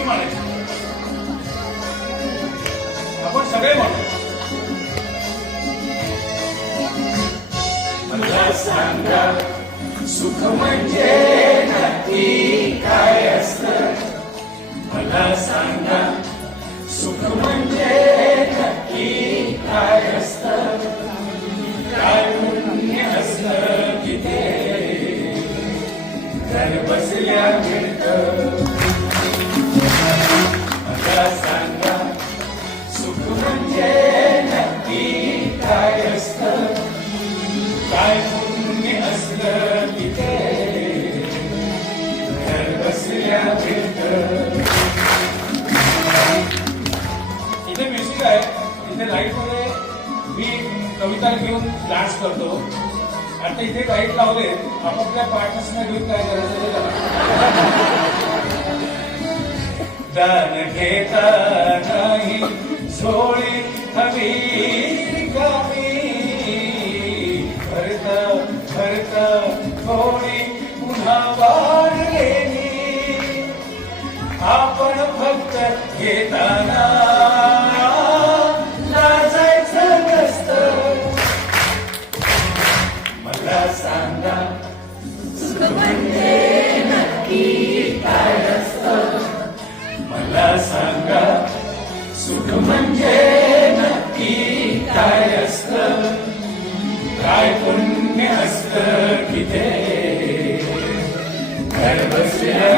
मी म्हणायचं, आपण सगळे म्हणतो. मला सांगा सुख म्हणजे नक्की काय असतं, मला सांगा सुख म्हणजे नक्की काय असतं, काय पुण्य असतं की ते घर बसल्या मिळतं. मला सांगा सुख म्हणजे नक्की काय असतं, काय पुण्य असलं की ते घर बसल्या मिळतं. इथे म्युझिक आहे, इथे लाईट मध्ये मी कविता घेऊन डान्स करतो. आता इथे लाईट लावले, आपापल्या पार्टनर्सना घेऊन काय करायचं ते करा. दान घेता नाही झोळी हवी रिकामी, भरता भरता थोडी पुन्हा वाढलेली, आपण फक्त घेताना लाजायचं नसतं. मला सांगा सुख म्हणजे नक्की काय असतं, मला सांगा सुख म्हणजे नक्की काय असतं, काय पुण्य असतं की ते घर बसल्या